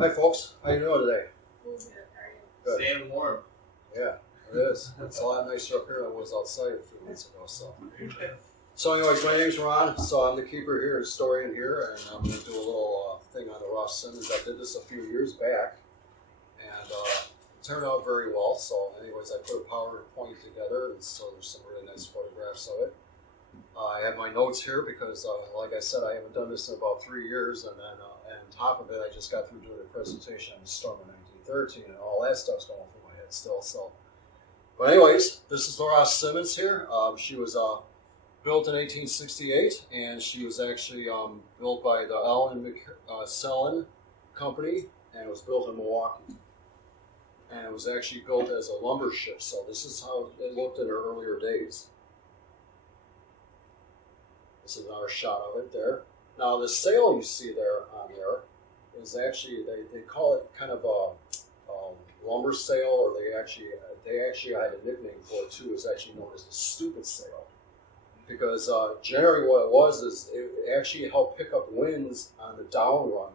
Hi folks, how you doing today? Good. Staying warm. Yeah, it is. It's a lot nicer up here than it was outside a few months ago. So anyways, my name's Ron. So I'm the keeper here, historian here, and I'm going to do a little thing on the Rouse Simmons. I did this a few years back, and it turned out very well. So anyways, I put a PowerPoint together, and so there's some really nice photographs of it. I have my notes here because, like I said, I haven't done this in about 3 years, and then on top of it, I just got through doing a presentation on the storm of 1913, and all that stuff's going through my head still. So, but anyways, this is Rouse Simmons here. She was built in 1868, and she was actually built by the Allen Sullivan Company, and it was built in Milwaukee. And it was actually built as a lumber ship. So this is how it looked in her earlier days. This is another shot of it there. Now the sail you see there on there is actually, they call it kind of a lumber sail, or they actually had a nickname for it too. It's actually known as the stupid sail, because generally what it was is it actually helped pick up winds on the down run.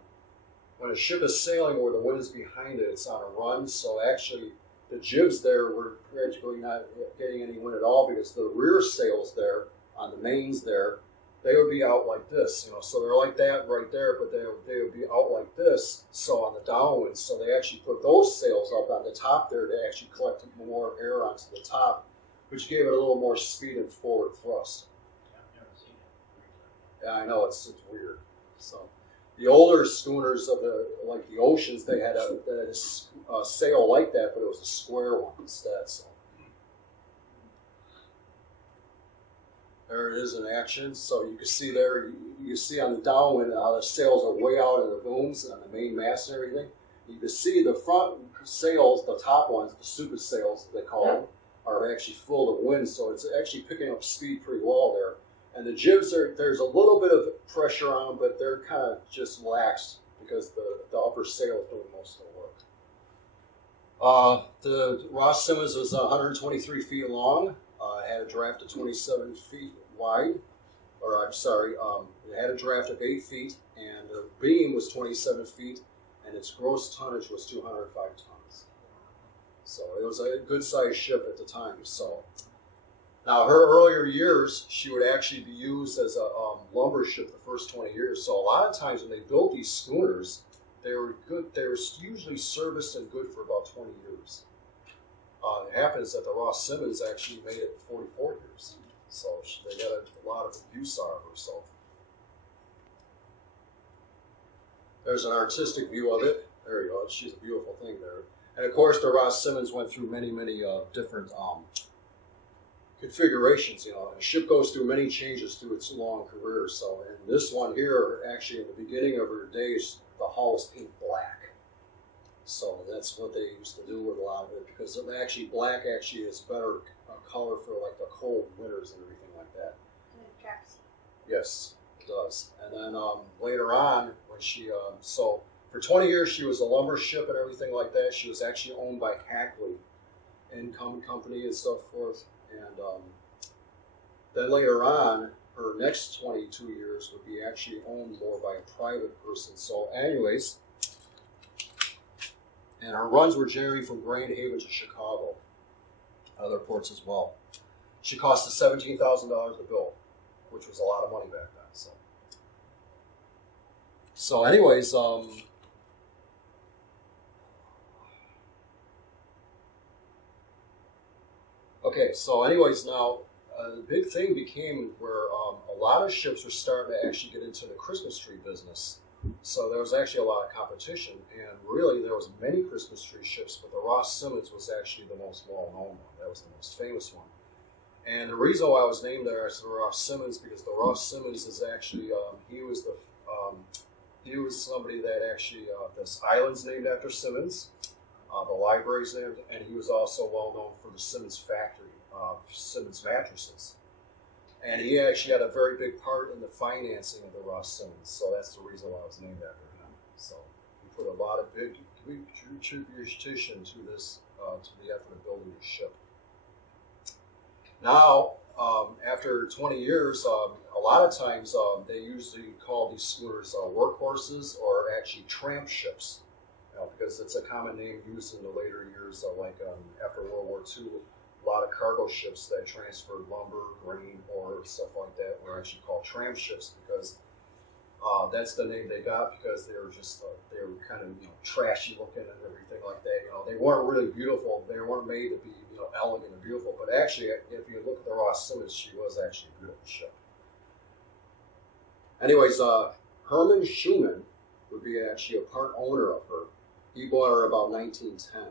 When a ship is sailing where the wind is behind it, it's on a run. So actually the jibs there were practically not getting any wind at all, because the rear sails there on the mains there, they would be out like this, so they're like that right there, but they would be out like this, so on the downwind. So they actually put those sails up on the top there to actually collect more air onto the top, which gave it a little more speed and forward thrust. I've never seen it. Yeah, I know, it's weird. So the older schooners of the oceans, they had a sail like that, but it was a square one instead. So there it is in action. So you can see there, you can see on the downwind how the sails are way out in the booms and the main mast and everything. You can see the front sails, the top ones, the stupid sails they call them, are actually full of wind. So it's actually picking up speed pretty well there. And the jibs, there's a little bit of pressure on them, but they're kind of just lax because the upper sail is doing most of the work. The Rouse Simmons was 123 feet long. It had a draft of 27 feet wide, it had a draft of 8 feet, and the beam was 27 feet, and its gross tonnage was 205 tons. So it was a good-sized ship at the time. So now her earlier years, she would actually be used as a lumber ship the first 20 years. So a lot of times when they built these schooners, they were good. They were usually serviced and good for about 20 years. It happens that the Rouse Simmons actually made it 44 years. So they got a lot of use out of her. So there's an artistic view of it. There you go. She's a beautiful thing there. And of course, the Rouse Simmons went through many different configurations. A ship goes through many changes through its long career. So in this one here, actually in the beginning of her days, the hull was painted black. So that's what they used to do with a lot of it, because black is better color for like the cold winters and everything like that. And it tracks. Yes, it does. And then later on, when she so for 20 years she was a lumber ship and everything like that. She was actually owned by Hackley Income Company and so forth. And then later on, her next 22 years would be actually owned more by a private person. So anyways. And her runs were generally from Grand Haven to Chicago, other ports as well. She cost us $17,000 to build, which was a lot of money back then. So anyways, okay. So anyways, now the big thing became where a lot of ships were starting to actually get into the Christmas tree business. So there was actually a lot of competition, and really there was many Christmas tree ships, but the Rouse Simmons was actually the most well-known one. That was the most famous one. And the reason why I was named there as the Rouse Simmons, because the Rouse Simmons is actually, he was somebody that actually, this island's named after Simmons, the library's named, and he was also well-known for the Simmons factory, Simmons mattresses. And he actually had a very big part in the financing of the Rouse Simmons, so that's the reason why I was named after him. So he put a lot of big contribution to this, to the effort of building the ship. Now, after 20 years, a lot of times they usually call these schooners workhorses or actually tramp ships. because it's a common name used in the later years, after World War II. A lot of cargo ships that transferred lumber, grain, ore, stuff like that were actually called tram ships because that's the name they got because they were just they were kind of trashy looking and everything like that. They weren't really beautiful. They weren't made to be elegant and beautiful. But actually, if you look at the Rouse Simmons, she was actually a beautiful ship. Anyways, Herman Schumann would be actually a part owner of her. He bought her about 1910,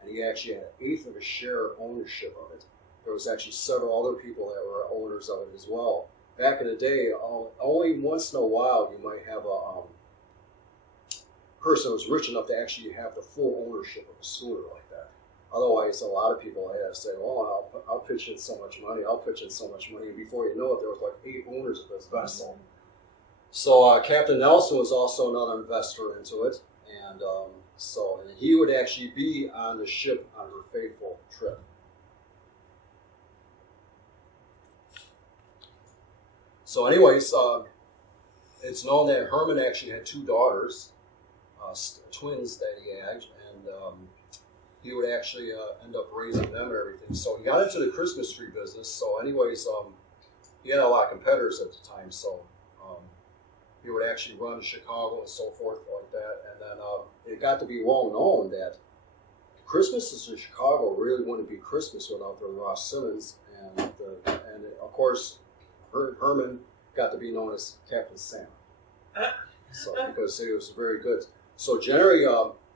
and he actually had an eighth of a share ownership of it. There was actually several other people that were owners of it as well. Back in the day, only once in a while you might have a person who was rich enough to actually have the full ownership of a schooner like that. Otherwise, a lot of people had to say, "Oh, I'll pitch in so much money. I'll pitch in so much money." And before you know it, there was like 8 owners of this vessel. So Captain Nelson was also another investor into it, and he would actually be on the ship on her fateful trip. So, anyways, it's known that Herman actually had 2 daughters, twins that he had, and he would actually end up raising them and everything. So he got into the Christmas tree business. So, anyways, he had a lot of competitors at the time. So he would actually run Chicago and so forth like that. And then it got to be well known that Christmases in Chicago really wouldn't be Christmas without the Rouse Simmons, and of course Herman got to be known as Captain Sam. So because he was very good. So generally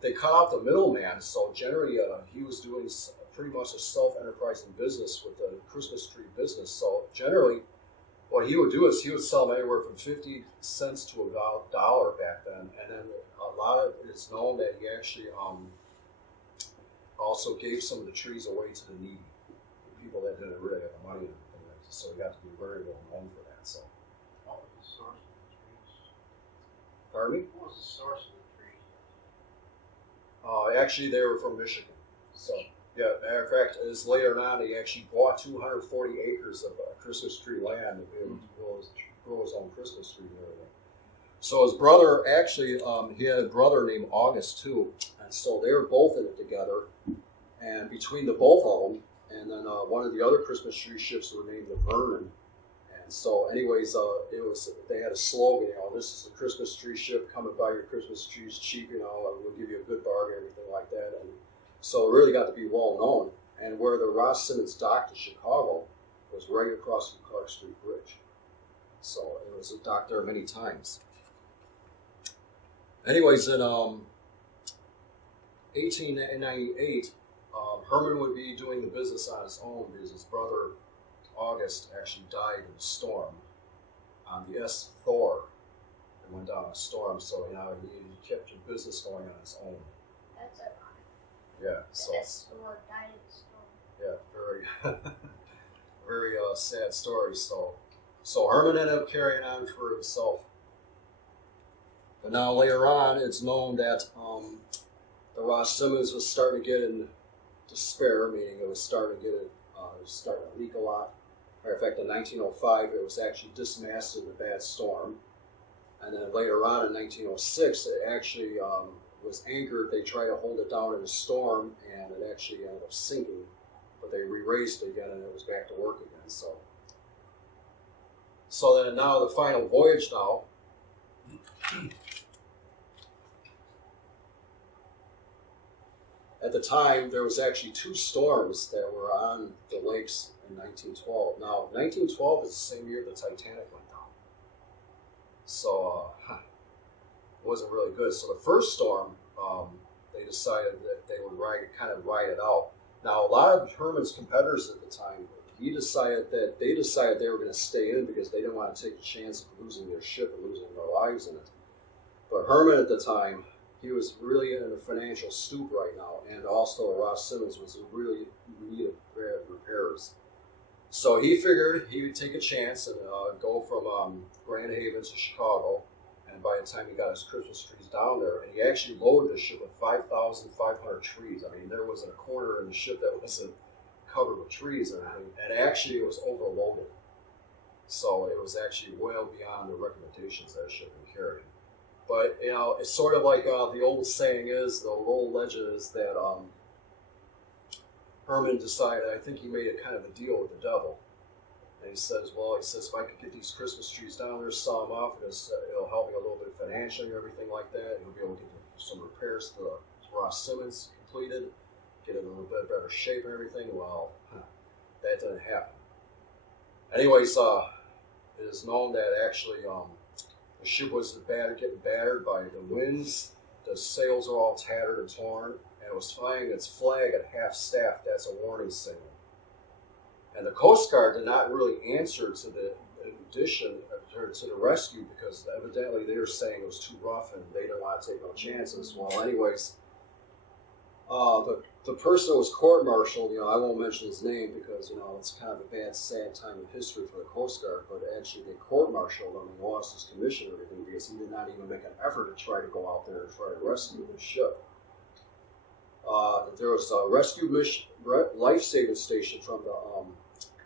they cut out the middleman. So generally he was doing pretty much a self-enterprising business with the Christmas tree business. So generally what he would do is he would sell them anywhere from 50 cents to about $1 back then. And then a lot of it is known that he actually also gave some of the trees away to the needy, people that didn't really have the money and everything like that. So he got to be very well known for that. So. What was the source of the trees? Pardon me? What was the source of the trees? Actually, they were from Michigan. So, yeah, matter of fact, as later on, he actually bought 240 acres of Christmas tree land to be able to grow his own Christmas tree and everything. So his brother, actually, he had a brother named August too, and so they were both in it together. And between the both of them, and then one of the other Christmas tree ships were named the Vernon. And so, anyways, they had a slogan, this is a Christmas tree ship, come and buy your Christmas trees cheap, and we'll give you a good bargain, everything like that. And so it really got to be well known. And where the Rouse Simmons docked in Chicago was right across from Clark Street Bridge. So it was docked there many times. Anyways, in 1898, Herman would be doing the business on his own because his brother August actually died in a storm on the S. Thor. It went down a storm, so he kept the business going on his own. That's ironic. Yeah, so The S. Thor died in the storm. yeah, very very sad story. So Herman ended up carrying on for himself. But now later on, it's known that the Rouse Simmons was starting to get in despair, meaning it was starting to leak a lot. Matter of fact, in 1905, it was actually dismasted in a bad storm. And then later on in 1906, it actually was anchored. They tried to hold it down in a storm, and it actually ended up sinking. But they re-raised it again, and it was back to work again. So then now the final voyage now. At the time, there was actually 2 storms that were on the lakes in 1912. Now, 1912 is the same year the Titanic went down. So, it wasn't really good. So the first storm, they decided that they would ride it out. Now, a lot of Herman's competitors at the time, they decided they were going to stay in because they didn't want to take a chance of losing their ship and losing their lives in it. But Herman at the time, he was really in a financial stoop right now, and also Rouse Simmons was really in need of repairs. So he figured he would take a chance and go from Grand Haven to Chicago, and by the time he got his Christmas trees down there, and he actually loaded the ship with 5,500 trees. I mean, there wasn't a corner in the ship that wasn't covered with trees or anything, and actually it was overloaded. So it was actually well beyond the recommendations that ship can carry. But, you know, it's sort of like the old saying is, the old legend is that Herman decided, I think he made a kind of a deal with the devil. And he says, well, if I could get these Christmas trees down there, sell them off, it'll help me a little bit financially and everything like that. He'll be able to get some repairs to the Rouse Simmons completed, get it in a little bit better shape and everything. Well, that didn't happen. Anyways, it is known that actually the ship was getting battered by the winds. The sails are all tattered and torn, and it was flying its flag at half staff. That's a warning signal. And the Coast Guard did not really answer to the addition or to the rescue because evidently they were saying it was too rough and they didn't want to take no chances. Well, anyways, the person that was court-martialed, you know, I won't mention his name because, you know, it's kind of a bad, sad time in history for the Coast Guard, but actually they court-martialed him and lost his commission and everything because he did not even make an effort to try to go out there and try to rescue the ship. There was a rescue life-saving station from the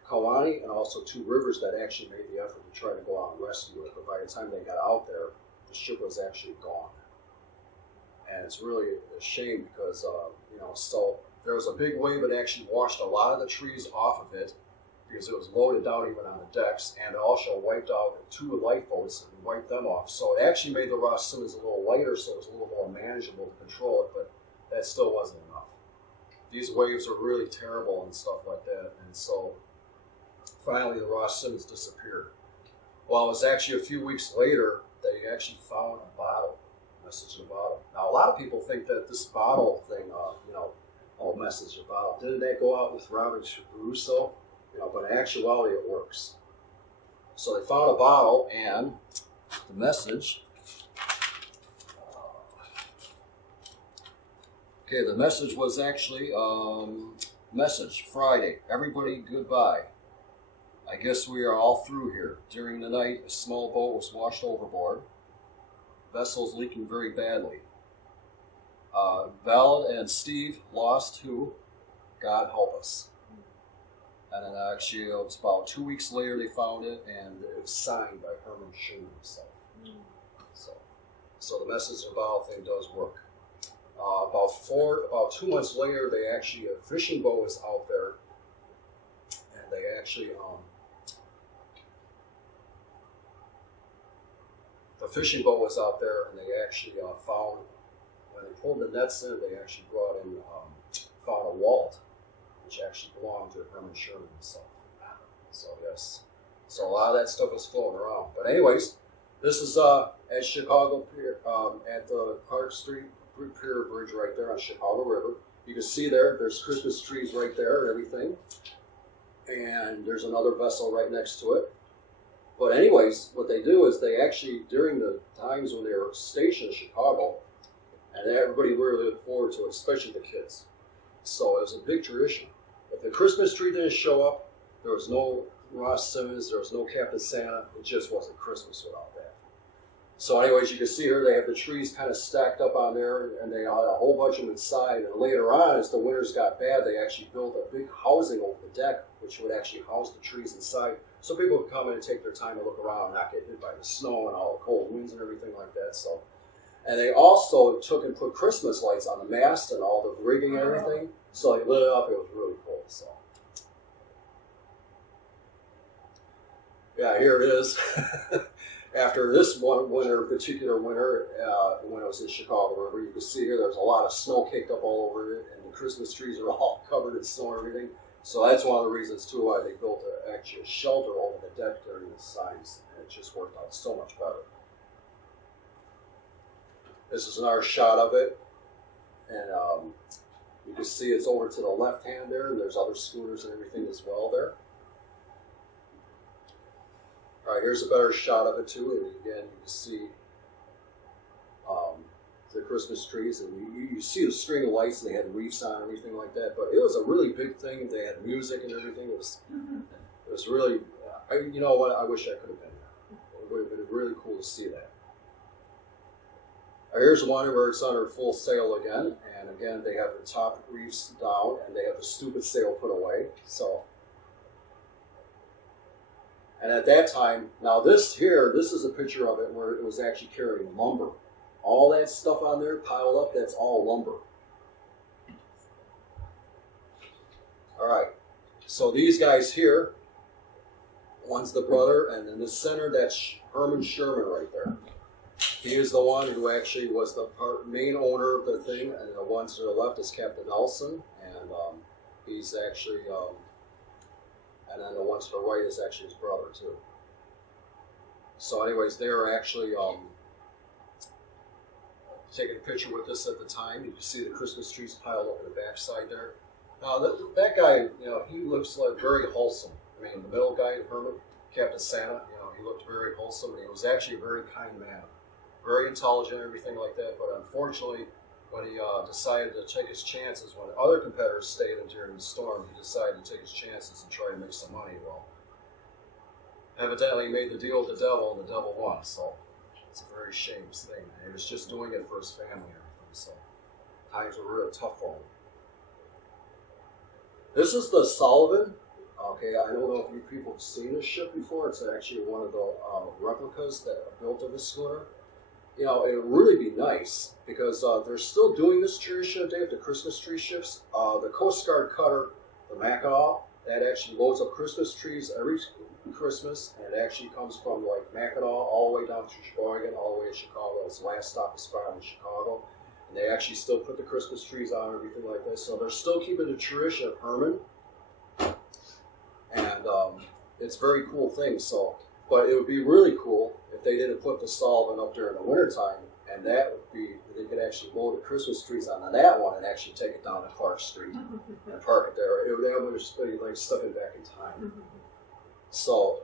Kalani and also two rivers that actually made the effort to try to go out and rescue it, but by the time they got out there, the ship was actually gone. And it's really a shame because, you know, so there was a big wave that actually washed a lot of the trees off of it because it was loaded down even on the decks, and it also wiped out two lifeboats and wiped them off. So it actually made the Rouse Simmons a little lighter, so it was a little more manageable to control it, but that still wasn't enough. These waves are really terrible and stuff like that, and so finally the Rouse Simmons disappeared. Well, it was actually a few weeks later they actually found a bottle. Message in a bottle. Now, a lot of people think that this bottle thing, you know, message in a bottle, didn't that go out with Robinson Crusoe? You know, but in actuality, it works. So they found a bottle, and the message. Okay, the message was actually message Friday. Everybody, goodbye. I guess we are all through here. During the night, a small boat was washed overboard. Vessel's leaking very badly. Val and Steve lost who? God help us. And then actually it was about 2 weeks later they found it, and it was signed by Herman Schumann himself. So the message about thing does work. About 2 months later, they actually, a fishing boat was out there, and they actually the fishing boat was out there, and they actually found, when they pulled the nets in, they actually brought in, found a wallet, which actually belonged to Herman Sherman himself. So, yes. So, a lot of that stuff is floating around. But, anyways, this is at Chicago Pier, at the Clark Street Pier Bridge right there on Chicago River. You can see there's Christmas trees right there and everything. And there's another vessel right next to it. But anyways, what they do is they actually, during the times when they were stationed in Chicago, and everybody really looked forward to it, especially the kids. So it was a big tradition. If the Christmas tree didn't show up, there was no Rouse Simmons, there was no Captain Santa. It just wasn't Christmas without that. So anyways, you can see here they have the trees kind of stacked up on there, and they had a whole bunch of them inside. And later on, as the winters got bad, they actually built a big housing over the deck, which would actually house the trees inside. So people would come in and take their time to look around and not get hit by the snow and all the cold winds and everything like that. So, and they also took and put Christmas lights on the mast and all the rigging and everything. So they lit it up. It was really cool. So, yeah, here it is. After this particular winter, when I was in Chicago River, you can see here there's a lot of snow caked up all over it, and the Christmas trees are all covered in snow and everything. So that's one of the reasons, too, why they built actually a shelter over the deck during the signs, and it just worked out so much better. This is another shot of it, and you can see it's over to the left hand there, and there's other schooners and everything as well there. All right, here's a better shot of it, too, and again, you can see the Christmas trees, and you see the string of lights, and they had wreaths on and everything like that, but it was a really big thing. They had music and everything. It was really, you know what, I wish I could have been there. It would have been really cool to see that. Here's one where it's under full sail again, and again, they have the top reefs down, and they have the stupid sail put away, so. And at that time, now this is a picture of it where it was actually carrying lumber. All that stuff on there piled up, that's all lumber. All right, so these guys here, one's the brother, and in the center, that's Herman Sherman right there. He is the one who actually was the main owner of the thing, and the ones to the left is Captain Nelson, and he's actually, and then the one to the right is actually his brother too. So anyways, they were actually taking a picture with us at the time. You can see the Christmas trees piled up in the backside there. Now that guy, he looks like very wholesome. I mean, the middle guy, Herman, Captain Santa, he looked very wholesome, and he was actually a very kind man. Very intelligent, everything like that, but unfortunately, when he decided to take his chances, when other competitors stayed in during the storm, he decided to take his chances and try to make some money. Well, evidently he made the deal with the devil, and the devil won, so it's a very shameless thing. And he was just doing it for his family and everything, so times were really tough for him. This is the Sullivan. Okay, I don't know if you people have seen this ship before. It's actually one of the replicas that are built of this schooner. It would really be nice because they're still doing this tradition today with the Christmas tree ships. The Coast Guard cutter, the Mackinac, that actually loads up Christmas trees every Christmas, and it actually comes from like Mackinac all the way down to Sheboygan, all the way to Chicago. Its last stop is found in Chicago, and they actually still put the Christmas trees on and everything like that. So they're still keeping the tradition of Herman, and it's a very cool thing. So. But it would be really cool if they didn't put the Sullivan up during the wintertime, and that would be, they could actually load the Christmas trees onto that one and actually take it down to Clark Street and park it there. It would just be like stepping back in time. So,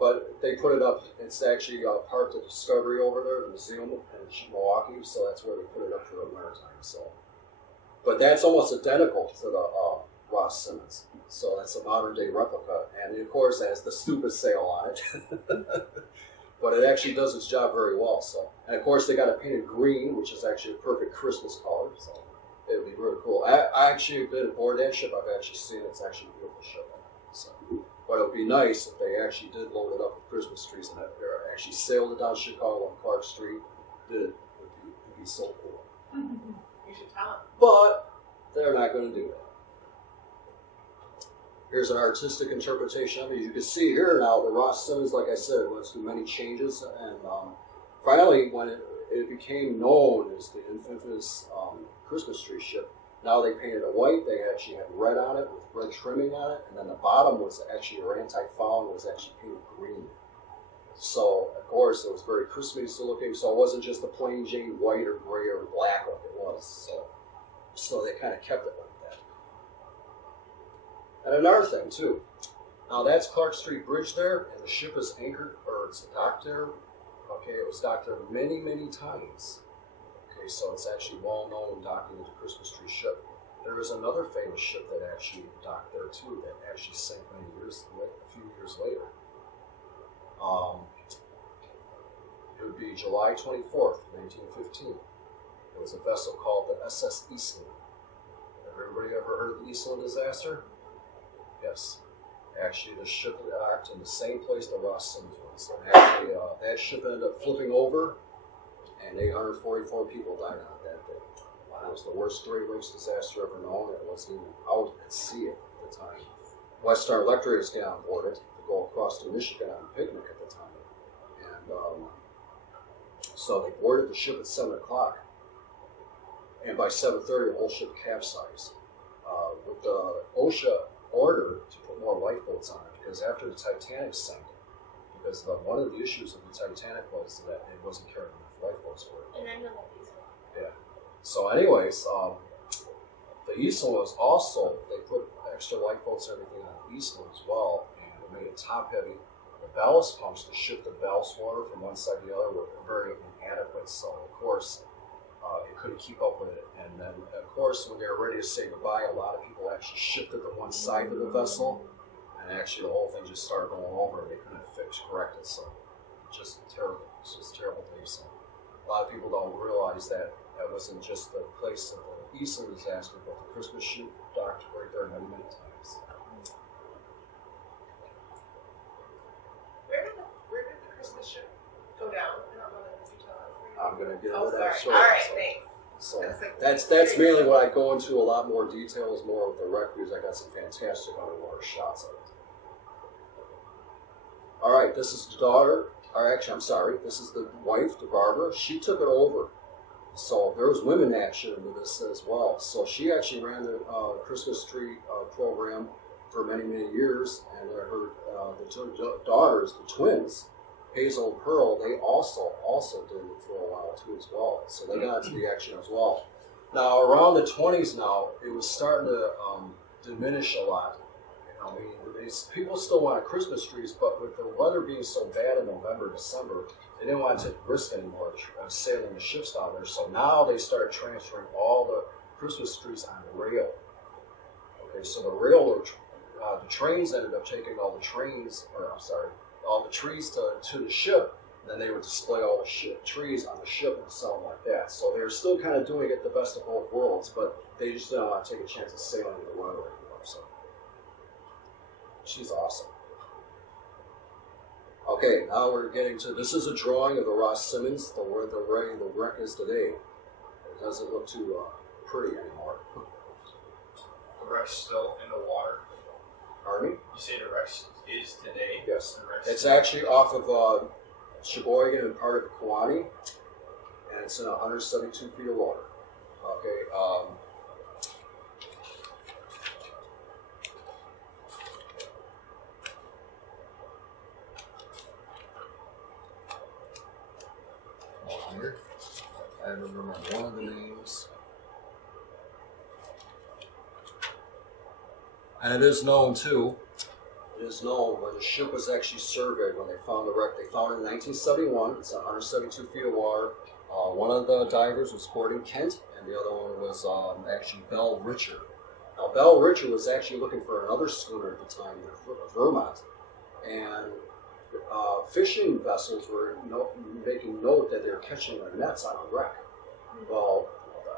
but they put it up, it's actually parked at Discovery over there, the museum in Milwaukee, so that's where they put it up for the Maritime. So, but that's almost identical to the Rouse Simmons. So that's a modern day replica, and of course it has the stupid sail on it. But it actually does its job very well. So, and of course they got it painted green, which is actually a perfect Christmas color. So it would be really cool. I actually have been aboard that ship. I've actually seen it. It's actually a beautiful ship. So, but it would be nice if they actually did load it up with Christmas trees and actually sailed it down Chicago on Clark Street. It would be so cool. You should tell them. But they're not going to do that. Here's an artistic interpretation of it. You can see here now the Rouse Simmons, like I said, went through many changes, and finally, when it became known as the infamous Christmas tree ship, now they painted it white. They actually had red on it with red trimming on it, and then the bottom was actually, or anti-foul, was actually painted green. So, of course, it was very Christmas looking, so it wasn't just a plain Jane white or gray or black like it was. So they kind of kept it like that. And another thing, too. Now, that's Clark Street Bridge there, and the ship is anchored, or it's docked there. Okay, it was docked there many, many times. Okay, so it's actually well-known docking as a Christmas tree ship. There was another famous ship that actually docked there, too, that actually sank a few years later. It would be July 24th, 1915. It was a vessel called the SS Eastland. Have everybody ever heard of the Eastland disaster? Yes. Actually, the ship docked in the same place the Rouse Simmons was. And actually, that ship ended up flipping over, and 844 people died on it that day. Wow, it was the worst Great Lakes disaster ever known. It wasn't even out at sea at the time. Western Electric got on board it to go across to Michigan on a picnic at the time. And so they boarded the ship at 7 o'clock. And by 7:30, the whole ship capsized. With the OSHA order to put more lifeboats on it, because after the Titanic sank, because one of the issues of the Titanic was that it wasn't carrying enough lifeboats for it. And I know that these are. Yeah. So anyways, the Eastland was also, they put extra lifeboats and everything on the Eastland as well, and it made it top heavy. The ballast pumps to shift the ballast water from one side to the other were very inadequate, so of course it couldn't keep up with it. And then of course when they were ready to say goodbye, a lot of people actually shifted to one side of the vessel, and actually the whole thing just started going over. They couldn't correct it, so just terrible. It's just a terrible thing. So a lot of people don't realize that that wasn't just the place of the Eastland disaster, but the Christmas ship docked right there many, many times. Where did the Christmas ship go down? I don't know that you tell us. I'm going to get Oh, into sorry. that All story. right, So- thanks. So That's like- that's mainly what I go into a lot more details, more with the wreck, because I got some fantastic underwater shots of it. All right, this is the daughter, or actually, I'm sorry, this is the wife, the Barbara. She took it over. So there was women action into this as well. So she actually ran the Christmas tree program for many, many years, and the two daughters, the twins, Hazel and Pearl, they also did it for a while too as well. So they got into the action as well. Now around the 20s now, it was starting to diminish a lot. I mean, people still wanted Christmas trees, but with the weather being so bad in November, December, they didn't want to take the risk anymore sailing the ships down there. So now they started transferring all the Christmas trees on rail. Okay, so the trains ended up taking all the all the trees to the ship. Then they would display all the trees on the ship and sell them like that. So they were still kind of doing it the best of both worlds, but they just didn't want to take a chance of sailing in the weather anymore. So she's awesome. Okay, now we're getting to, this is a drawing of the Rouse Simmons, where the wreck is today. It doesn't look too pretty anymore. The wreck's still in the water. Pardon me? You say the wreck is today? Yes. The wreck's It's actually off of Sheboygan and part of Kewanee, and it's in 172 feet of water. Okay, here. I remember one of the names. And it is known too. It is known when the ship was actually surveyed, when they found the wreck. They found it in 1971. It's 172 feet of water. One of the divers was Gordon Kent, and the other one was actually Bell Richard. Now, Bell Richard was actually looking for another schooner at the time, Vermont, and fishing vessels were making note that they were catching their nets on a wreck. Well,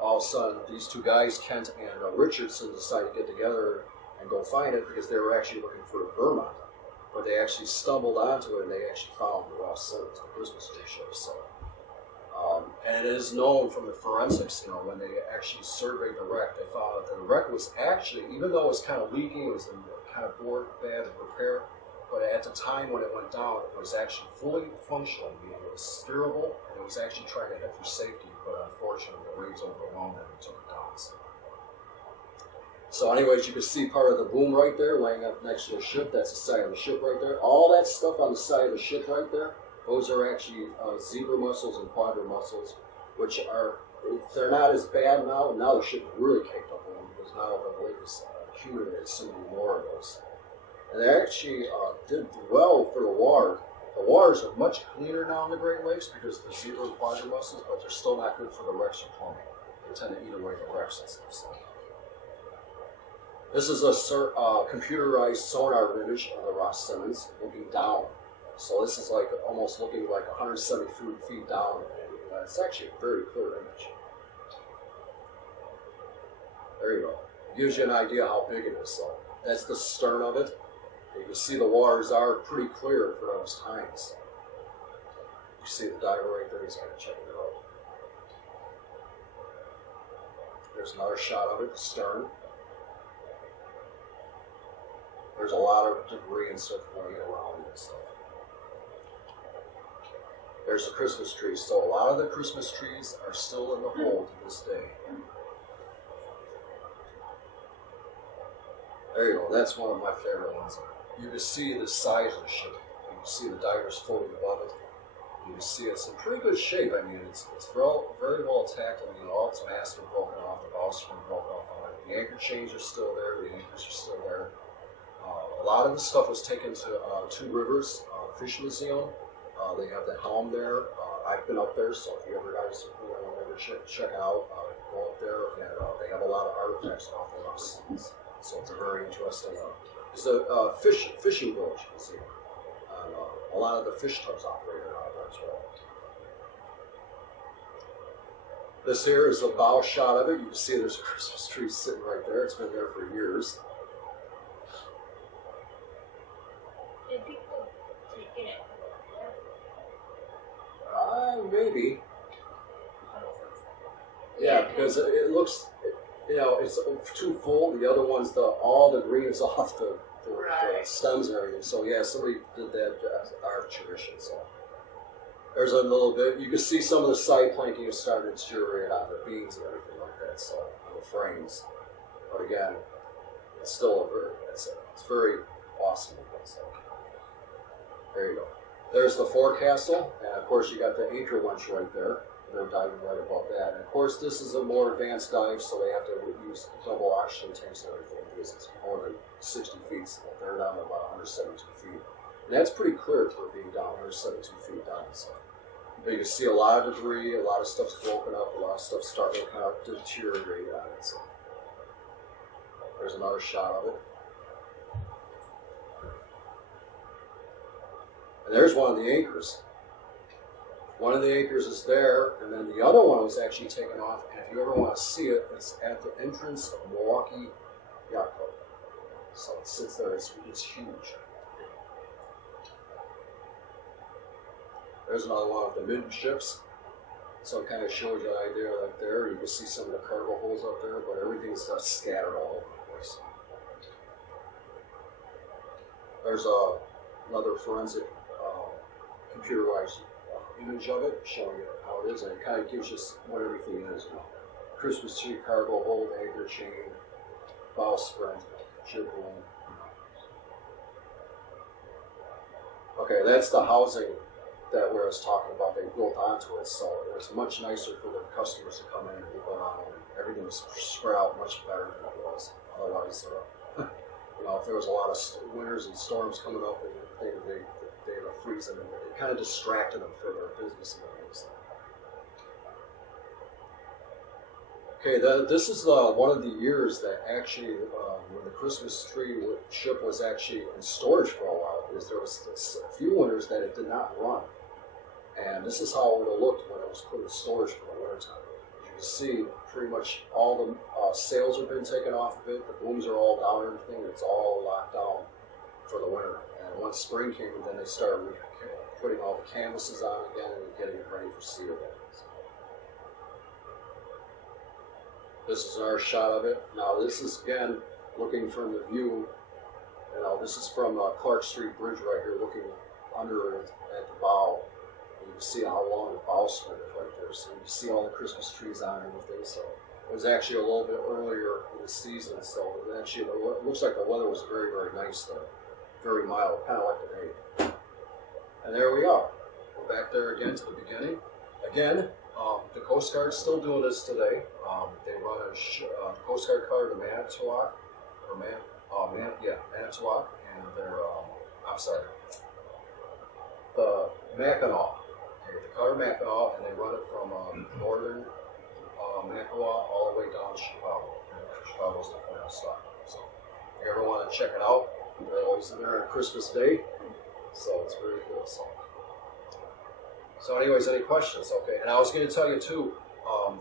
all of a sudden, these two guys, Kent and Richardson, decided to get together and go find it because they were actually looking for Vermont. But they actually stumbled onto it and they actually found the Rouse Simmons, the Christmas tree ship. So, and it is known from the forensics, when they actually surveyed the wreck, they found that the wreck was actually, even though it was kind of leaking, it was in kind of bad repair, but at the time when it went down, it was actually fully functional, meaning it was steerable, and it was actually trying to head for safety, but unfortunately the waves overwhelmed it and took it down. So anyways, you can see part of the boom right there, laying up next to the ship. That's the side of the ship right there. All that stuff on the side of the ship right there, those are actually zebra mussels and quadra mussels, which they're not as bad now. Now the ship is really caked up on them because now the lake has accumulated so many more of those. And they actually did well for the water. The waters are much cleaner now in the Great Lakes because of the zebra and quadra mussels, but they're still not good for the wrecks or plumbing. They tend to eat away the wrecks and stuff. So. This is a computerized sonar image of the Rouse Simmons looking down. So this is like almost looking like 170 feet down. And it's actually a very clear image. There you go. It gives you an idea how big it is. So that's the stern of it. You can see the waters are pretty clear for those times. You see the diver right there. He's kind of checking it out. There's another shot of it, the stern. There's a lot of debris and stuff going around and stuff. There's the Christmas trees. So a lot of the Christmas trees are still in the hole to this day. There you go. That's one of my favorite ones. You can see the size of the ship. You can see the divers floating above it. You can see it's in pretty good shape. I mean, it's very well attacked. I mean, all its masts are broken off. The bowsprit broke off on it. The anchor chains are still there. The anchors are still there. A lot of the stuff was taken to Two Rivers Fish Museum. They have the helm there. I've been up there, so if you ever guys want to check out, go up there, and they have a lot of artifacts off the Rouse Simmons. So it's a very interesting. It's a fishing village museum. And, a lot of the fish tubs operated out of there as well. This here is a bow shot of it. You can see there's a Christmas tree sitting right there. It's been there for years. Did people take it? Maybe. Yeah, because it looks, you know, it's too full. The other one's all the green is off the Right. stems and everything. So yeah, somebody did that as our tradition. So there's a little bit. You can see some of the side planking is starting to deteriorate on the beams and everything like that. So on the frames, but again, it's still it's very awesome. So there you go. There's the forecastle, and of course you got the anchor winch right there. They're diving right above that. And of course this is a more advanced dive, so they have to use double oxygen tanks and everything because it's more than 60 feet. So they're down to about 172 feet. And that's pretty clear for being down 172 feet down. So you can see a lot of debris, a lot of stuff's broken up, a lot of stuff's starting to kind of deteriorate on it. So there's another shot of it. And there's one of the anchors. One of the anchors is there, and then the other one was actually taken off. And if you ever want to see it, it's at the entrance of Milwaukee Yacht Club. So it sits there, it's huge. There's another one of the Moonships. So it kind of shows you an idea right there. You can see some of the cargo holes up there, but everything's just scattered all over the place. There's another forensic computerized image of it, showing you how it is, and it kind of gives you what everything is. You know, Christmas tree, cargo hold, anchor chain, bow sprint, jib boom. Okay, that's the housing that we was talking about. They built onto it, so it was much nicer for the customers to come in and move on, and everything was spread out much better than it was. Otherwise, you know, if there was a lot of winters and storms coming up, they were freezing, and it kind of distracted them for their business and everything. Okay, this is one of the years that actually, when the Christmas tree ship was actually in storage for a while, because there was a few winters that it did not run. And this is how it would have looked when it was put in storage for the wintertime. You can see pretty much all the sails have been taken off of it, the booms are all down and everything, it's all locked down for the winter. And once spring came, then they started putting all the canvases on again and getting it ready for sea again. This is our shot of it. Now this is again looking from the view. You know, this is from Clark Street Bridge right here, looking under it at the bow. And you can see how long the bowsprit is right there. So you can see all the Christmas trees on and everything. So it was actually a little bit earlier in the season. So it actually it looks like the weather was very, very nice there. Very mild, kind of like today. And there we are. We're back there again to the beginning. Again, the Coast Guard's still doing this today. They run a Coast Guard cutter to Manitowoc, Manitowoc, and they're, the Mackinac. Okay, the cutter Mackinac, and they run it from northern Mackinac all the way down to Chicago. And Chicago's the final stop. So if you ever want to check it out, they're always there on Christmas Day. So it's very cool. So anyways, any questions? Okay, and I was going to tell you too,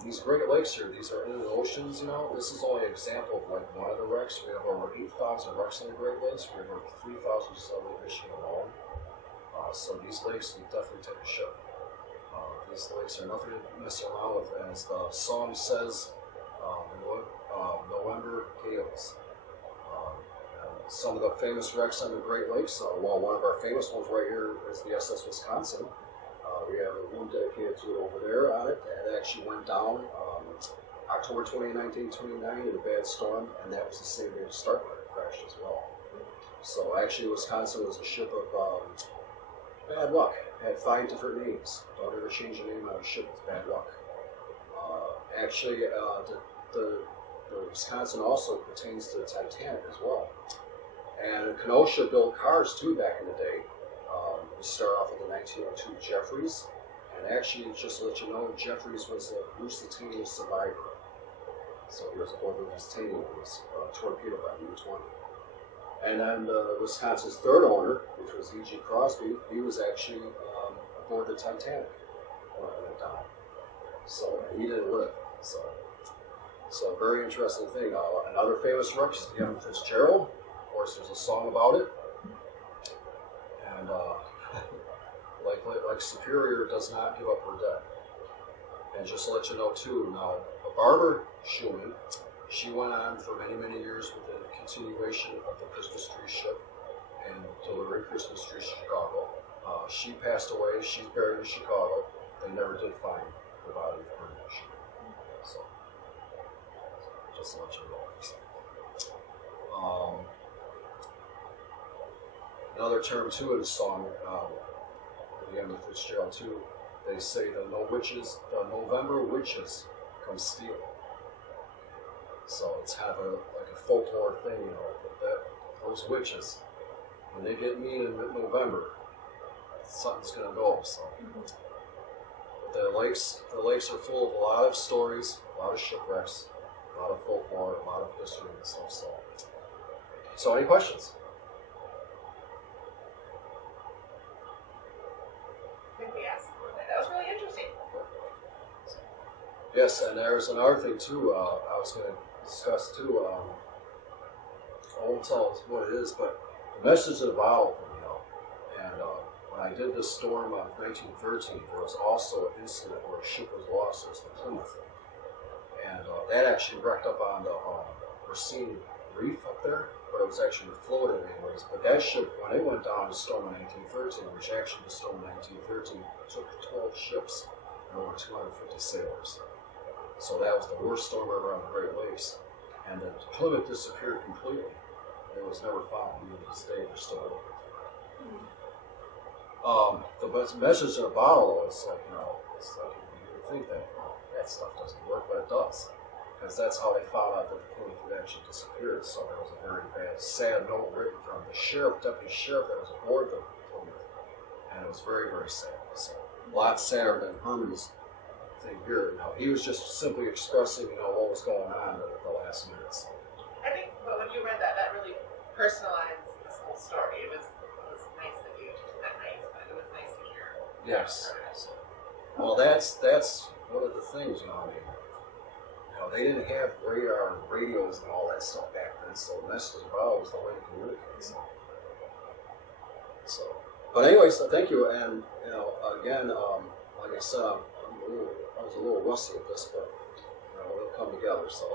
these Great Lakes here, these are in the oceans, you know. This is only an example of like one of the wrecks. We have over 8,000 wrecks in the Great Lakes. We have over 3,000 Southern Michigan alone. So these lakes, you definitely take a ship. These lakes are nothing to mess around with. And as the song says, November gales. Some of the famous wrecks on the Great Lakes, well, one of our famous ones right here is the SS Wisconsin. We have a room dedicated to it over there on it. It actually went down October 29, 1929 in a bad storm, and that was the same day the Starkweather crashed as well. So actually Wisconsin was a ship of bad luck. It had 5 different names. Don't ever change the name on a ship with bad luck. Actually, the Wisconsin also pertains to the Titanic as well. And Kenosha built cars too back in the day. We start off with the 1902 Jeffries, and actually, just to let you know, Jeffries was a Lusitania survivor. So he was aboard the Lusitania when it was torpedoed by U-20. And then Wisconsin's third owner, which was E.G. Crosby, he was actually aboard the Titanic when it went down. So he didn't live. So very interesting thing. Another famous wreck is the Evan Fitzgerald. Of course, there's a song about it. And like Superior does not give up her dead. And just to let you know too, now Barbara Schumann, she went on for many, many years with the continuation of the Christmas tree ship and delivering Christmas trees to Chicago. She passed away. She's buried in Chicago. They never did find the body of her. So, just to let you know. Another term too in the song, at the end of Fitzgerald too, they say the November witches come steal. So it's kind of like a folklore thing, you know, that those witches, when they get mean in mid-November, something's gonna go. So the lakes are full of a lot of stories, a lot of shipwrecks, a lot of folklore, a lot of history and stuff. So any questions? I think we asked for that. That was really interesting. Yes, and there's another thing too. I was going to discuss too. I won't tell what it is, but the message of the Bible, you know. And when I did this storm of 1913, there was also an incident where a ship was lost. It was the Plymouth, and that actually wrecked up on the Racine Reef up there, but it was actually floated anyways. But that ship, when it went down, the storm in 1913, which actually the storm in 1913 took 12 ships and over 250 sailors. So that was the worst storm ever on the Great Lakes. And the Plymouth disappeared completely. It was never found. Even to this day, they're still looking. The message in a bottle is like, you know, it's like you would think that that stuff doesn't work, but it does. Because that's how they found out that the Plymouth had actually disappeared. So there was a very bad, sad note written from the sheriff, deputy sheriff that was aboard the Plymouth. And it was very, very sad. So a lot sadder than Herman's thing here. Now, he was just simply expressing, you know, what was going on at the last minutes. I think, but when you read that, that really personalized this whole story. It was nice that you, not nice, but it was nice to hear. Yes. Well, that's one of the things, you know. I mean, you know, they didn't have radar and radios and all that stuff back then, so the message about was the way to communicate. So, but anyway, so thank you, and you know, again, like I said, I was a little rusty with this, but you know, it'll come together. So.